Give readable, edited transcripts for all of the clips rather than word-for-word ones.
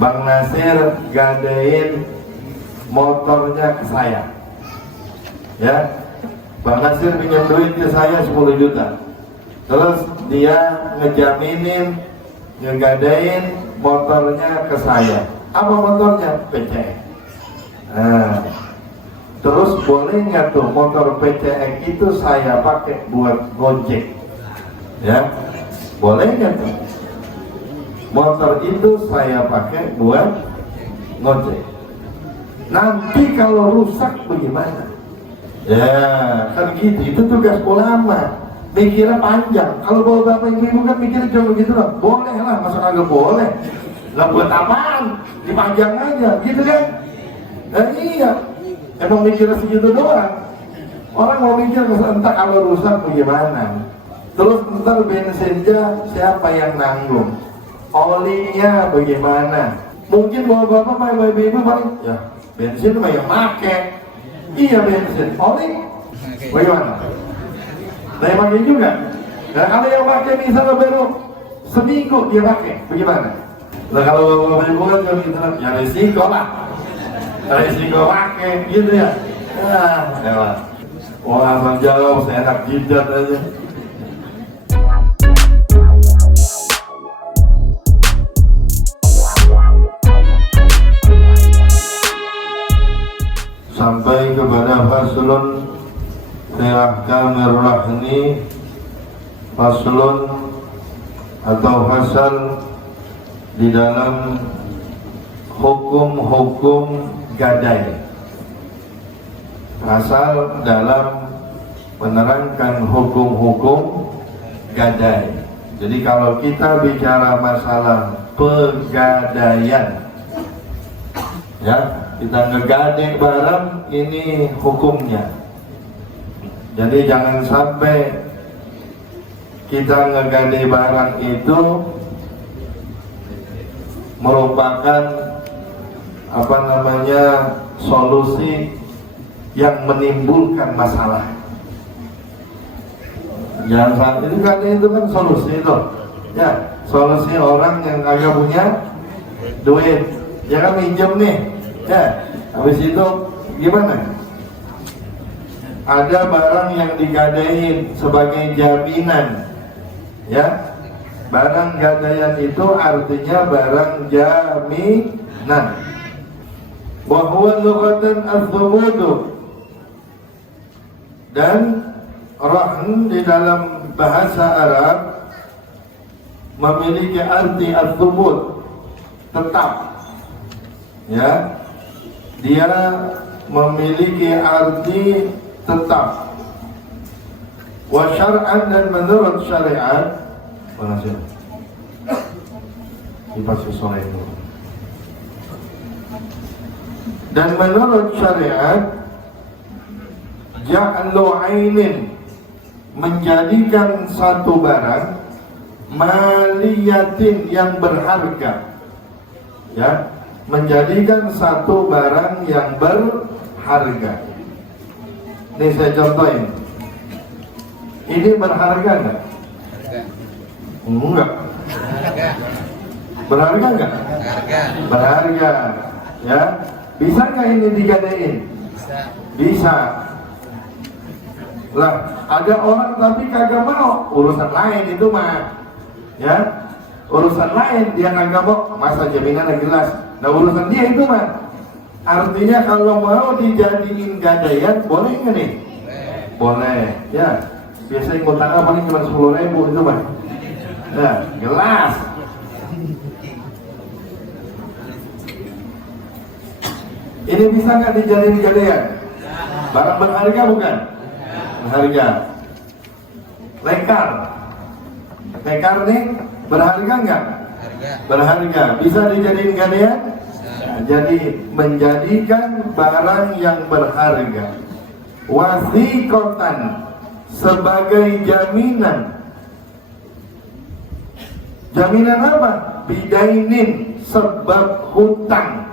Bang Nasir gadein motornya ke saya, ya. Bang Nasir pinjam duit ke saya 10 juta. Terus dia ngejaminin, ngegadein motornya ke saya. Apa motornya? PCX. Nah, terus boleh nggak tuh motor PCX itu saya pakai buat Gojek? Ya, boleh nggak tuh? Motor itu saya pakai buat Gojek. Nanti kalau rusak bagaimana? Ya, kan gitu. Itu tugas ulama. Mikirnya panjang. Kalau bawa bapak ibu kan mikirnya cuma begitu lah. Boleh lah, masa kagak boleh? Lah buat apaan? Dipanjang aja, gitu kan? Iya. Emang mikirnya segitu doang. Orang mau mikir entah kalau rusak bagaimana. Terus ntar bensinnya siapa yang nanggung? Olinya bagaimana? Mungkin bapak-bapak sama ibu-ibu paling, ya bensin mah yang make. Iya bensin, oli bagaimana? Nah yang pakai juga. Nah kalau yang pakai misalnya baru seminggu dia pakai, bagaimana? Nah kalau bapak ibu kan kita ya risiko lah. Risiko pakai gitu ya. Ya, wah abang jawab saya enak jidat aja. Sampai kepada faslun fil ahkamir rahni, faslun atau fasal di dalam hukum-hukum gadai. Fasal dalam menerangkan hukum-hukum gadai. Jadi kalau kita bicara masalah pegadaian, ya, kita ngegade barang, ini hukumnya. Jadi jangan sampai kita ngegade barang itu merupakan solusi yang menimbulkan masalah. Jangan sampai itu gade itu kan solusi loh. Ya, solusi orang yang kagak punya duit, ya kan minjem nih. Ya, habis itu gimana? Ada barang yang digadein sebagai jaminan, ya. Barang gadaian itu artinya barang jaminan. Wa huwa lughatan az-zubudu. Dan rahn di dalam bahasa Arab memiliki arti az-zubut, tetap. Ya. Dia memiliki arti tetap. Wa syar'an, dan menurut syariat, dan menurut syariat, ja'lu 'ainin, menjadikan satu barang maliyatin, yang berharga, ya, menjadikan satu barang yang berharga. Ini saya contohin. Ini berharga enggak? Enggak. Berharga enggak? Berharga. Ya. Bisa nggak ini digadein? Bisa. Lah, ada orang tapi kagak mau, urusan lain itu mah. Ya. Urusan lain dia kagak mau, masa jaminannya jelas. Nah urusan dia itu mah. Artinya kalau mau dijadiin gadaian, boleh nggak nih? Boleh. Ya. Biasanya ngutang paling cuma 10.000 itu mah. Nah, jelas. Ini bisa nggak dijadiin gadaian? Barang berharga bukan? Berharga. Lekar. Lekar nih berharga nggak? Berharga. Bisa dijadiin gadaian? Jadi menjadikan barang yang berharga. Wasiqatan, sebagai jaminan. Jaminan apa? Bidainin, sebab hutang.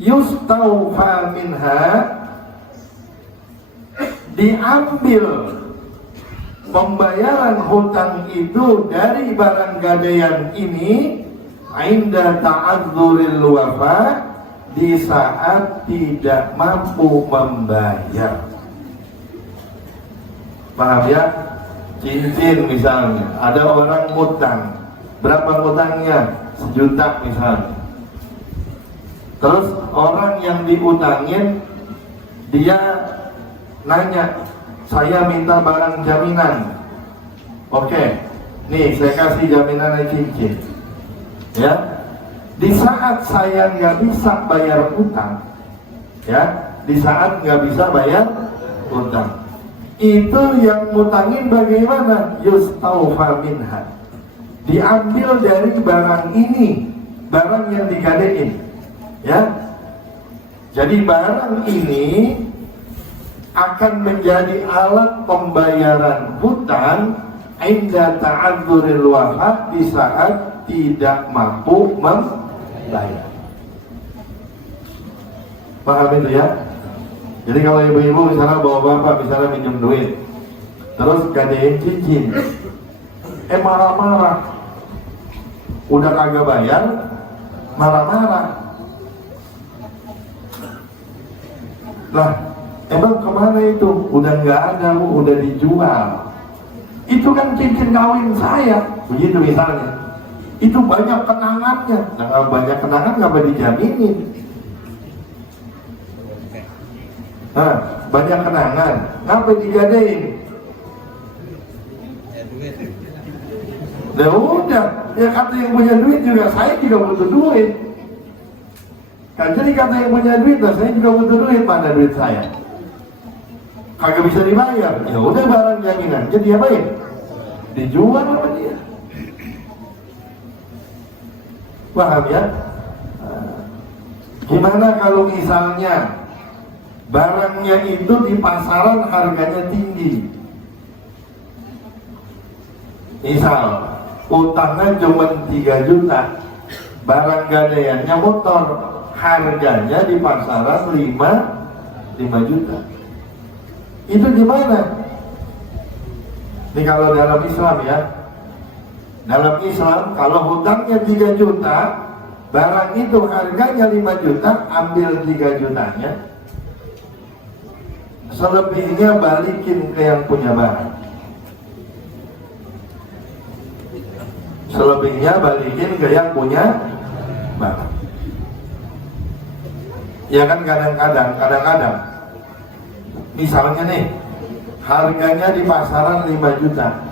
Yustaufa minha, diambil pembayaran hutang itu dari barang gadaian ini inda ta'adzuril wafa, di saat tidak mampu membayar. Paham ya? Cincin misalnya, ada orang ngutang. Berapa ngutangnya? 1 juta misalnya. Terus orang yang diutangin, dia nanya, saya minta barang jaminan. Oke, nih saya kasih jaminan cincin. Ya, di saat saya nggak bisa bayar utang, ya, di saat nggak bisa bayar utang, itu yang ngutangin bagaimana? Yustaufa minha, diambil dari barang ini, barang yang digadein, ya. Jadi barang ini akan menjadi alat pembayaran hutang inda ta'adzuril wafa, di saat tidak mampu membayar. Paham itu ya? Jadi kalau ibu-ibu misalnya bawa bapak misalnya minjem duit, terus gadein cincin, marah-marah, udah kagak bayar, marah-marah. Lah, emang kemana itu? Udah nggak ada, udah dijual. Itu kan cincin kawin saya, begitu misalnya. Itu banyak kenangannya. Nah, banyak kenangan nggak boleh dijaminin. Nah, banyak kenangan, ngapa digadein? Ya udah, ya kata yang punya duit juga, saya juga butuh duit. Kan jadi kata yang punya duit, nah saya juga butuh duit, mana duit saya? Kagak bisa dibayar, ya udah barang jaminan, jadi apa ya? Dijual sama dia. Paham ya? Gimana kalau misalnya barangnya itu di pasaran harganya tinggi? Misal utangnya cuma 3 juta, barang gadaiannya motor, harganya di pasaran 5 juta. Itu gimana? Ini kalau dalam Islam ya. Dalam Islam, kalau hutangnya 3 juta, barang itu harganya 5 juta, ambil 3 jutanya, selebihnya balikin ke yang punya barang. Selebihnya balikin ke yang punya barang. Ya kan kadang-kadang, misalnya nih, harganya di pasaran 5 juta.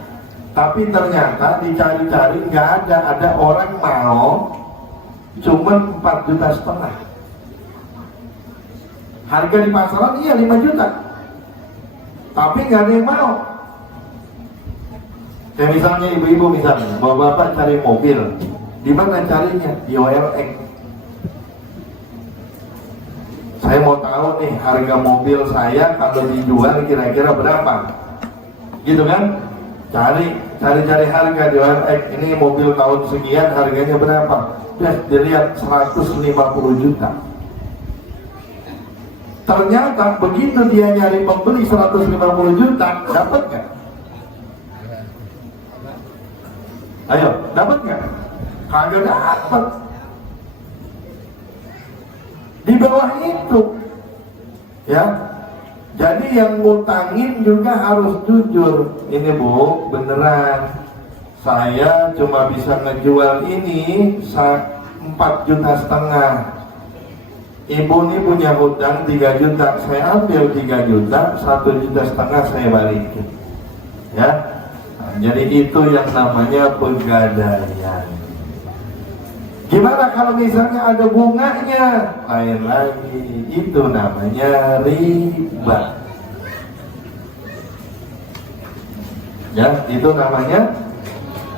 Tapi ternyata dicari-cari nggak ada orang mau, cuman 4,5 juta. Harga di pasaran iya 5 juta, tapi nggak ada yang mau. Kayak misalnya ibu-ibu misalnya, bapak-bapak cari mobil, di mana carinya? Di OLX. Saya mau tahu nih harga mobil saya kalau dijual kira-kira berapa, gitu kan? Cari harga di OLX, ini mobil tahun sekian harganya berapa? Udah dilihat 150 juta. Ternyata begitu dia nyari pembeli 150 juta, dapat nggak? Ayo, dapat nggak? Kagak dapat. Di bawah itu, ya. Jadi yang ngutangin juga harus jujur. Ini Bu, beneran saya cuma bisa ngejual ini 4,5 juta. Ibu ini punya hutang 3 juta, saya ambil 3 juta, 1,5 juta saya balikin. Ya, nah, jadi itu yang namanya pegadaian. Gimana kalau misalnya ada bunganya? Lain lagi, itu namanya riba. Ya, itu namanya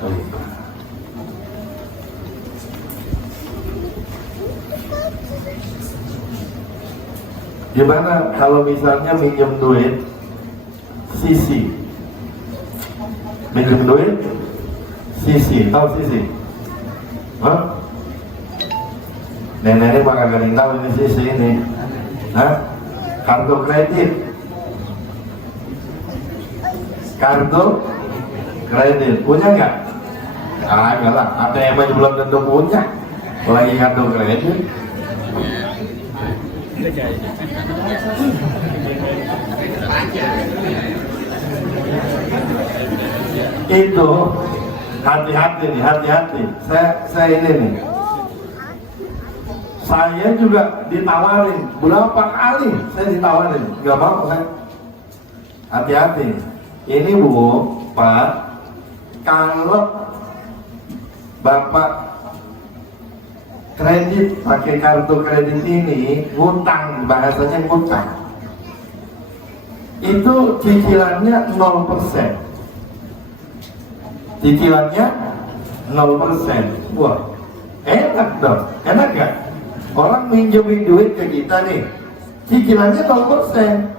riba. Gimana kalau misalnya minjem duit sisi? Minjem duit sisi, tahu sisi? Hah? Nenek ini bakal gak tahu ini sisi ini. Hah? Kartu kredit. Kartu kredit punya nggak? Ah, enggak lah. ATM aja belum tentu punya. lagi kartu kredit. Itu hati-hati nih, hati-hati. Saya ini nih. Saya juga ditawarin berapa kali, saya ditawarin, nggak mau saya. Hati-hati. Ini Bu, Pak, kalau Bapak kredit pakai kartu kredit ini, ngutang, bahasanya ngutang, itu cicilannya 0%. Cicilannya 0%. Wah, enak dong, enak gak? Orang minjemin duit ke kita nih, cicilannya 0%.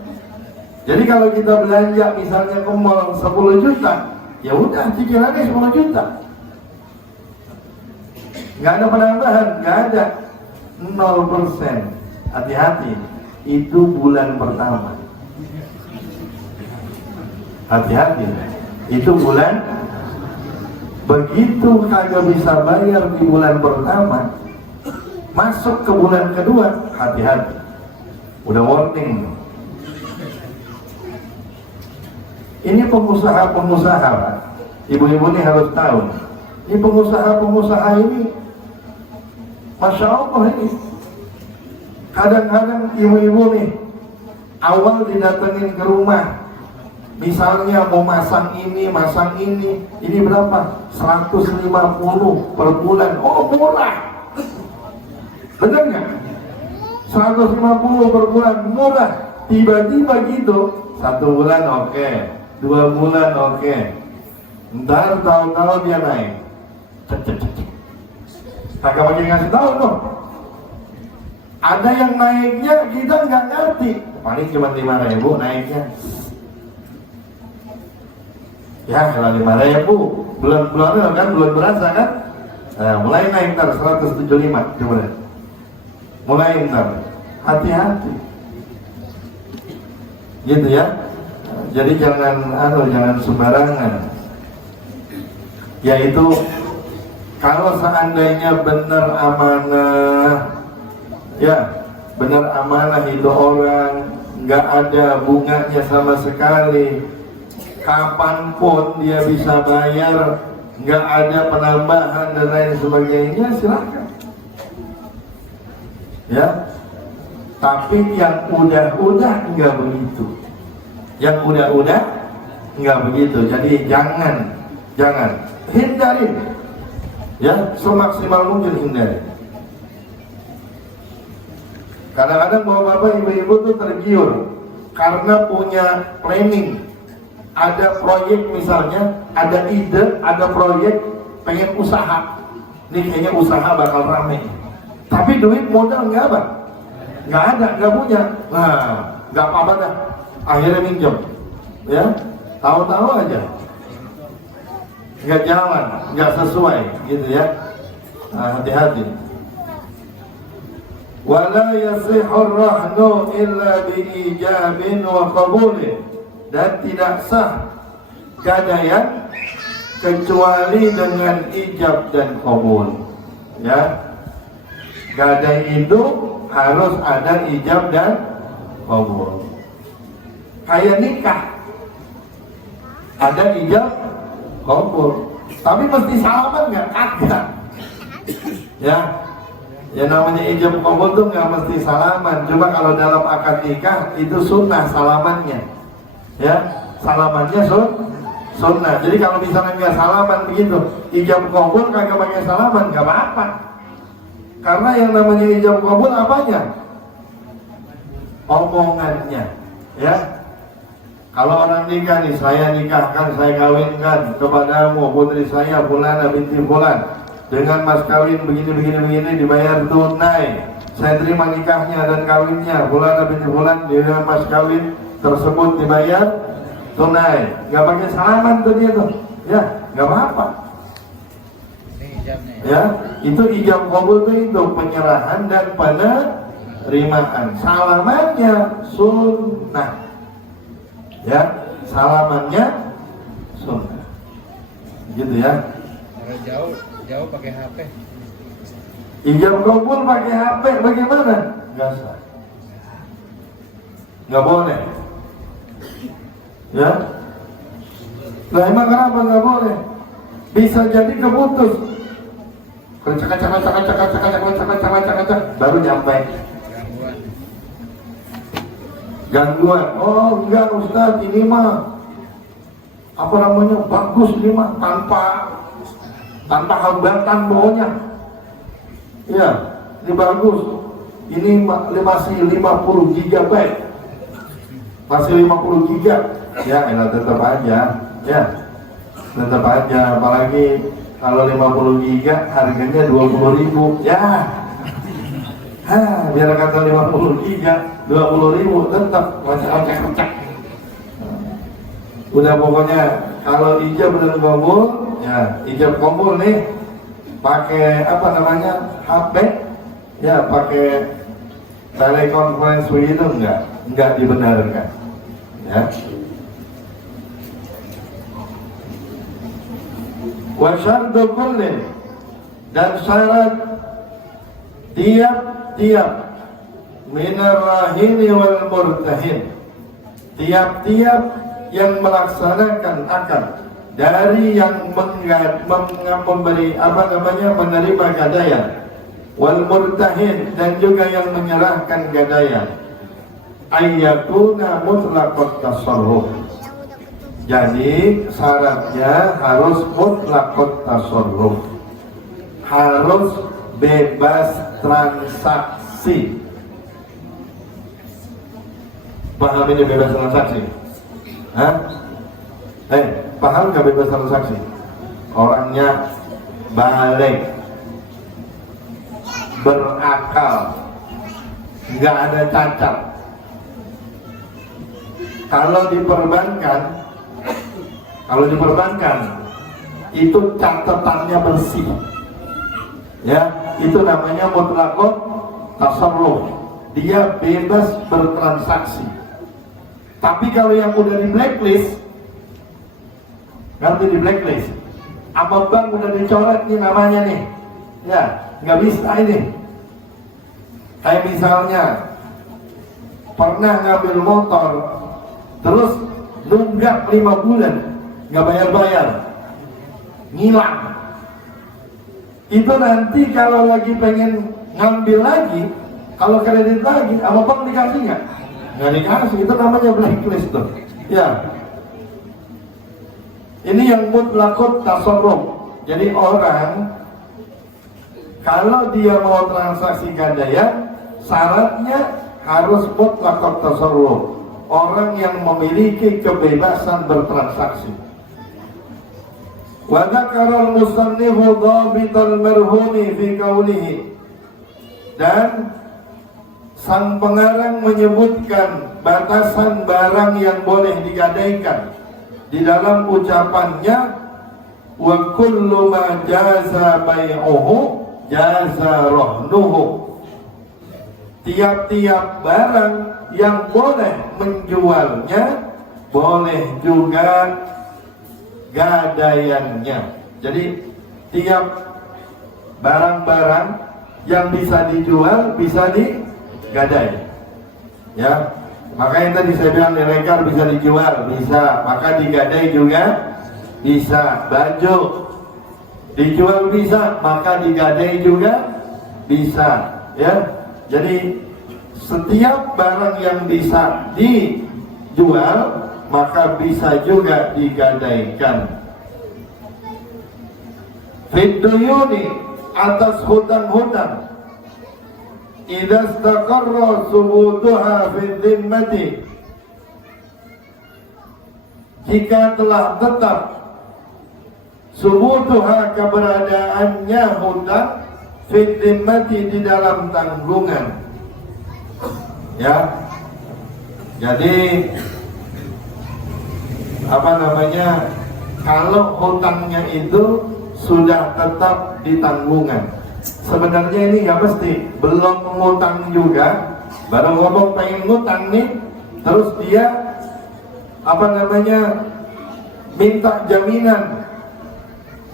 Jadi kalau kita belanja misalnya ke mall 10 juta, ya udah cicilannya 10 juta. Nggak ada penambahan, nggak ada, 0%. Hati-hati, itu bulan pertama. Hati-hati, itu bulan. Begitu kagak bisa bayar di bulan pertama, masuk ke bulan kedua, hati-hati, udah warning. Ini pengusaha-pengusaha, ibu-ibu ini harus tahu. Ini pengusaha-pengusaha ini, Masya Allah ini. Kadang-kadang ibu-ibu nih, awal didatengin ke rumah, misalnya mau masang ini berapa? 150 per bulan. Oh murah, bener nggak? 150 per bulan murah. Tiba-tiba gitu, 1 bulan oke, 2 bulan oke, ntar tahu-tahu dia naik. Kagak lagi ngasih tahu dong. Ada yang naiknya kita nggak ngerti, paling cuma 5.000 naiknya. Ya kalau 5.000 bulan-bulan kan, bulan berasa kan, nah, mulai naik ntar 175 coba, mulai ntar, hati-hati, gitu ya. Jadi jangan sembarangan. Yaitu kalau seandainya benar amanah, ya benar amanah itu orang, nggak ada bunganya sama sekali, kapanpun dia bisa bayar, nggak ada penambahan dan lain sebagainya, silakan. Ya, tapi yang udah nggak begitu, yang udah nggak begitu. Jadi jangan hindari, ya semaksimal mungkin hindari. Kadang-kadang bapak-bapak, ibu-ibu tuh tergiur karena punya planning. Ada proyek misalnya, ada ide, ada proyek, pengen usaha. Ini kayaknya usaha bakal rame. Tapi duit modal nggak apa? Nggak ada, nggak punya. Nah, nggak apa-apa dah. Akhirnya minjem, ya. Tahu-tahu aja, nggak jalan, nggak sesuai, gitu ya. Nah, hati-hati. Wala yasihur rahnu illa biijabin wa qabulin. Dan tidak sah gadaian kecuali dengan ijab dan qabul. Ya, gadai itu harus ada ijab dan qabul. Kayak nikah, ada ijab qabul. Tapi mesti salaman nggak? Kagak. Ya namanya ijab qabul tuh nggak mesti salaman. Cuma kalau dalam akad nikah itu sunnah salamannya. Ya, salamannya sunnah. Jadi kalau misalnya nggak salaman begitu, ijab qabul kagak pakai salaman, nggak apa-apa. Karena yang namanya ijab qabul apanya? Omongannya, ya. Kalau orang nikah nih, saya nikahkan, saya kawinkan kepadamu putri saya Fulana binti Fulan dengan mas kawin begini dibayar tunai. Saya terima nikahnya dan kawinnya Fulana binti Fulan dengan mas kawin tersebut dibayar tunai. Nggak pakai salaman tuh dia tuh, ya nggak apa-apa. Ya, itu ijab qabul itu penyerahan dan penerimaan. Salamannya sunnah, ya salamannya sunnah, gitu ya. Kalau jauh pakai HP. Ijab kabul pakai HP bagaimana? Nggak sah, nggak boleh. Ya, nah emang kenapa nggak boleh? Bisa jadi keputus. Cak, baru nyampe. Gangguan. Oh enggak Ustaz, ini mah apa namanya bagus, ini mah tanpa hambatan pokoknya. Ya, ini bagus. Ini masih 50 GB. Masih 50 GB. Ya, tetap aja. Ya. Tetap aja, apalagi kalau 50 GB harganya 20.000. Ya. Biar kata 50 GB 20.000 tetap kocak. Udah pokoknya kalau ijab dan kabul, ya ijab kabul nih pakai apa namanya HP, ya pakai telekonferensi itu enggak dibenarkan, ya. Wa syartu kullin, dan syarat tiap-tiap minar rahini wal murtahin, tiap-tiap yang melaksanakan akad dari yang memberi apa namanya menerima gadaian, wal murtahin, dan juga yang menyerahkan gadaian, ayyakuna mutlaqat tasarruf. Jadi syaratnya harus mutlaqat tasarruf, harus bebas transaksi. Paham ini bebas transaksi? Hah? Paham gak bebas transaksi? Orangnya balik, berakal, nggak ada cacat. Kalau diperbankan itu catatannya bersih, ya, itu namanya mutlaqat tasarruf, dia bebas bertransaksi. Tapi kalau yang udah di blacklist, ngerti di blacklist, apa bank udah dicoret nih namanya nih, ya nggak bisa ini. Kayak misalnya pernah ngambil motor, terus nunggak 5 bulan, nggak bayar-bayar, ngilang. Itu nanti kalau lagi pengen ngambil lagi, kalau kredit lagi, sama bank dikasih nggak? Nggak dikasih, itu namanya blacklist tuh. Ya, ini yang mutlaqat tasarruf. Jadi orang kalau dia mau transaksi gadaian, syaratnya harus mutlaqat tasarruf. Orang yang memiliki kebebasan bertransaksi. Wa dzakara al-musannifu dhabital marhuni fi qawlihi, dan sang pengarang menyebutkan batasan barang yang boleh digadaikan di dalam ucapannya, wa kullu ma jaza bai'uhu jaza rahnuhu. Tiap-tiap barang yang boleh menjualnya, boleh juga gadaiannya. Jadi tiap barang-barang yang bisa dijual bisa digadai, ya. Makanya tadi saya bilang nilai bisa dijual, bisa, maka digadai juga bisa. Baju dijual bisa, maka digadai juga bisa, ya. Jadi setiap barang yang bisa dijual maka bisa juga digadaikan. Fidduyuni, atas hutang-hutang, idza istaqarra subutuha fi dhimmati, jika telah tetap subutuha, keberadaannya hutang, fi dhimmati, di dalam tanggungan, ya. Jadi apa namanya, kalau hutangnya itu sudah tetap di tanggungan, sebenarnya ini nggak mesti, belum ngutang juga, baru ngomong pengen ngutang nih, terus dia apa namanya minta jaminan,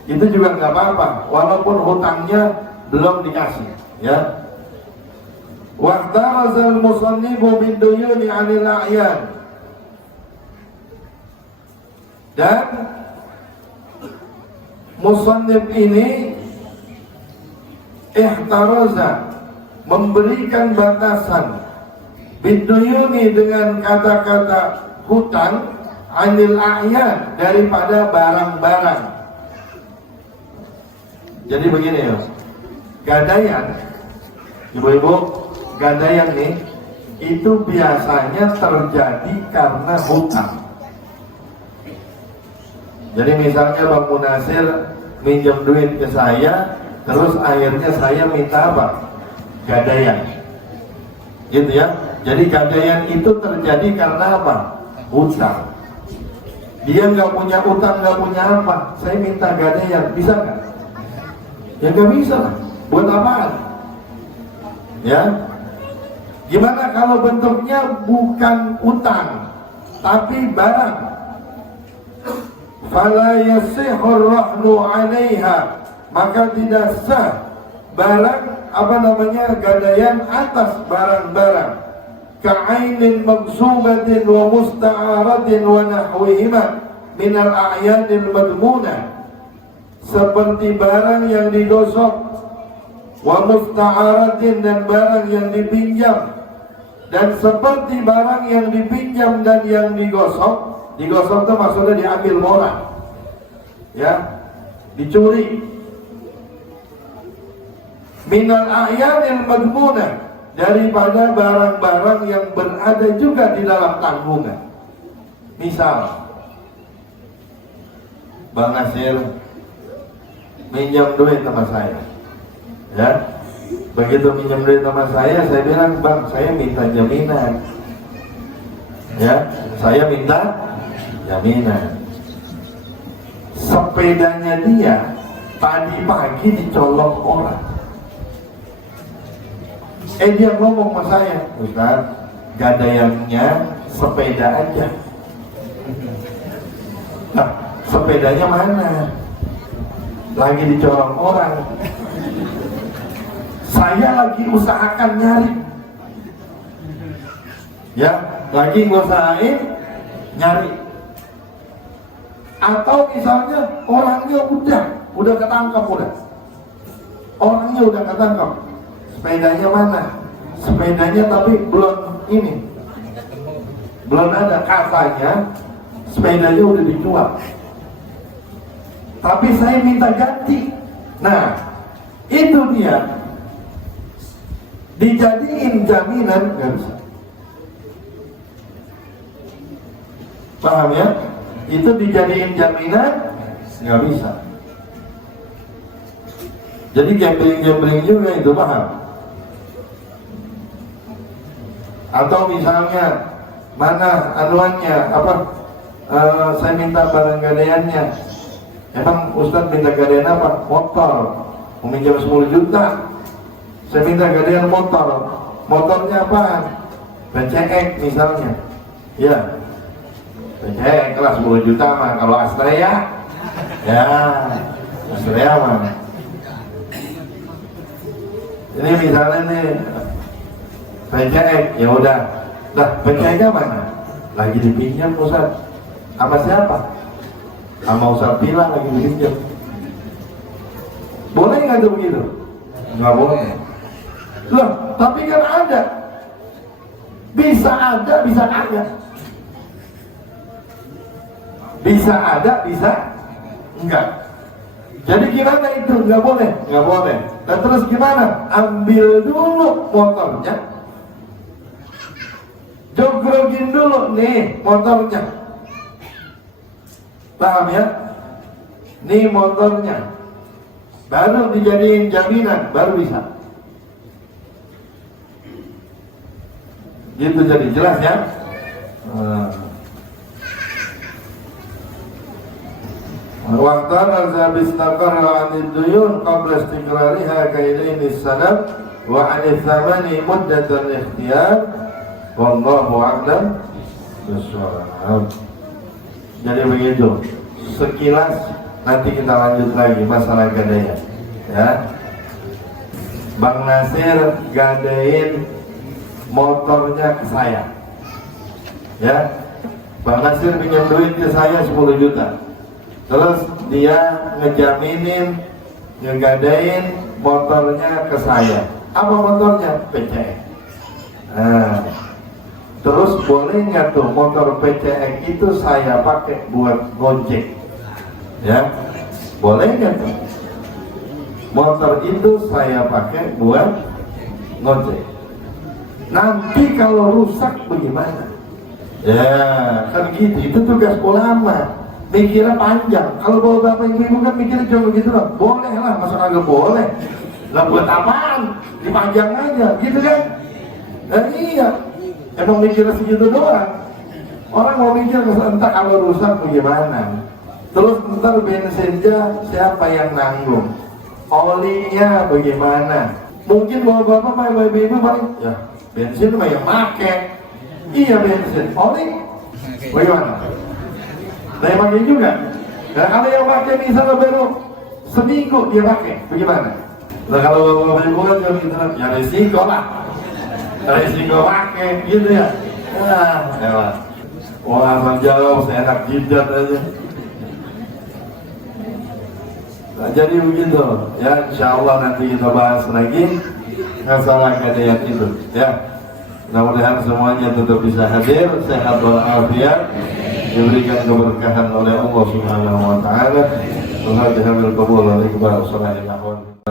itu juga nggak apa-apa, walaupun hutangnya belum dikasih, ya. Waqtarazal musannifu biduyuni 'anil a'yan. Dan musannif ini ihtaraza, memberikan batasan biduyuni dengan kata-kata hutang, 'anil a'yan, daripada barang-barang. Jadi begini ya, gadaian, ibu-ibu, gadaian nih itu biasanya terjadi karena hutang. Jadi misalnya Bang Munasir minjem duit ke saya, terus akhirnya saya minta apa? Gadaian, gitu ya. Jadi gadaian itu terjadi karena apa? Hutang. Dia nggak punya utang, nggak punya apa, saya minta gadaian, bisa nggak? Ya nggak bisa. Buat apaan? Ya. Gimana kalau bentuknya bukan utang, tapi barang? Fala yasihur rahnu 'alaiha, maka tidak sah barang, apa namanya, gadaian atas barang-barang. Ka'ainin magsubatin wa musta'aratin wa nahwihima minal a'yanil madmunah, seperti barang yang digosok, wa musta'aratin, dan barang yang dipinjam, dan seperti barang yang dipinjam dan yang digosok. Digosok itu maksudnya diambil orang, ya, dicuri. Minal a'yanil madmunah, daripada barang-barang yang berada juga di dalam tanggungan. Misal Bang Nasir minjam duit sama saya, ya. Begitu minjam duit sama saya bilang, Bang, saya minta jaminan, ya, saya minta jaminan. Sepedanya dia tadi pagi dicolong orang. Dia ngomong sama saya, Ustaz, gadaiannya sepeda aja. Nah, sepedanya mana? Lagi dicolong orang. Saya lagi usahakan nyari, ya, lagi ngusahain nyari. Atau misalnya orangnya udah ketangkap, orangnya udah ketangkap, sepedanya mana? Sepedanya tapi belum ada, katanya sepedanya udah dijual, tapi saya minta ganti. Nah, itu dia, dijadiin jaminan nggak bisa. Paham ya? Itu dijadiin jaminan nggak bisa. Jadi gambling juga itu, paham? Atau misalnya mana anuannya, saya minta barang gadaiannya. Emang Ustadz minta gadaian apa? Motor. Meminjam 10 juta. Saya minta gadaian motor. Motornya apa? PCX misalnya. Ya. PCX kelas 10 juta mah. Kalau Astrea, ya Astrea mah. Ini misalnya nih PCX, ya udah. Nah, PCX-nya mana? Lagi dipinjam Ustaz. Sama siapa? Sama Ustaz Bila lagi dipinjam. Boleh nggak tuh begitu? Nggak boleh. Loh, tapi kan ada. Bisa ada, bisa kagak. Bisa ada, bisa enggak. Jadi gimana itu? Nggak boleh, nggak boleh. Dan terus gimana? Ambil dulu motornya, jogrogin dulu nih motornya. Paham ya? Nih motornya, baru dijadiin jaminan, baru bisa. Gitu, jadi jelas ya. Waqtaraza bistaqarra 'anid duyun qabla istiqrariha kaidaini sanad wa 'anil thamani muddatan ikhtiyar wallahu a'lam bishawab. Jadi begitu. Sekilas nanti kita lanjut lagi masalah gadaian, ya. Bang Nasir gadein motornya ke saya, ya. Bang Nasir pinjam duit ke saya 10 juta, terus dia ngejaminin ngegadein motornya ke saya. Apa motornya? PCX. Nah, terus boleh nggak tuh motor PCX itu saya pakai buat gojek, ya? Boleh nggak tuh? Motor itu saya pakai buat ngojek. Nanti kalau rusak bagaimana? Ya kan gitu, itu tugas ulama. Mikirnya panjang. Kalau bawa bapak ibu kan mikirnya cuma begitu lah. Boleh lah, masa kagak boleh? Lah buat apaan? Dipanjang aja, gitu kan? Dan iya, emang mikirnya segitu doang. Orang mau mikir entah kalau rusak bagaimana. Terus ntar bensinnya siapa yang nanggung? Olinya bagaimana? Mungkin bapak-bapak, ibu-ibu paling, ya bensin mah yang make. Iya bensin, oli bagaimana? Nah yang pakai juga. Nah kalau yang pakai misalnya baru seminggu dia pakai, bagaimana? Nah kalau bapak ibu kan gitu, ya risiko lah. Risiko pakai, gitu ya. Ya, wah abang jauh, saya enak jidat aja. Nah, jadi begitu ya, insya Allah nanti kita bahas lagi masalah gadaian itu ya. Mudah-mudahan semuanya tetap bisa hadir sehat walafiat, diberikan keberkahan oleh Allah Subhanahu wa taala. Wassalamualaikum warahmatullahi wabarakatuh.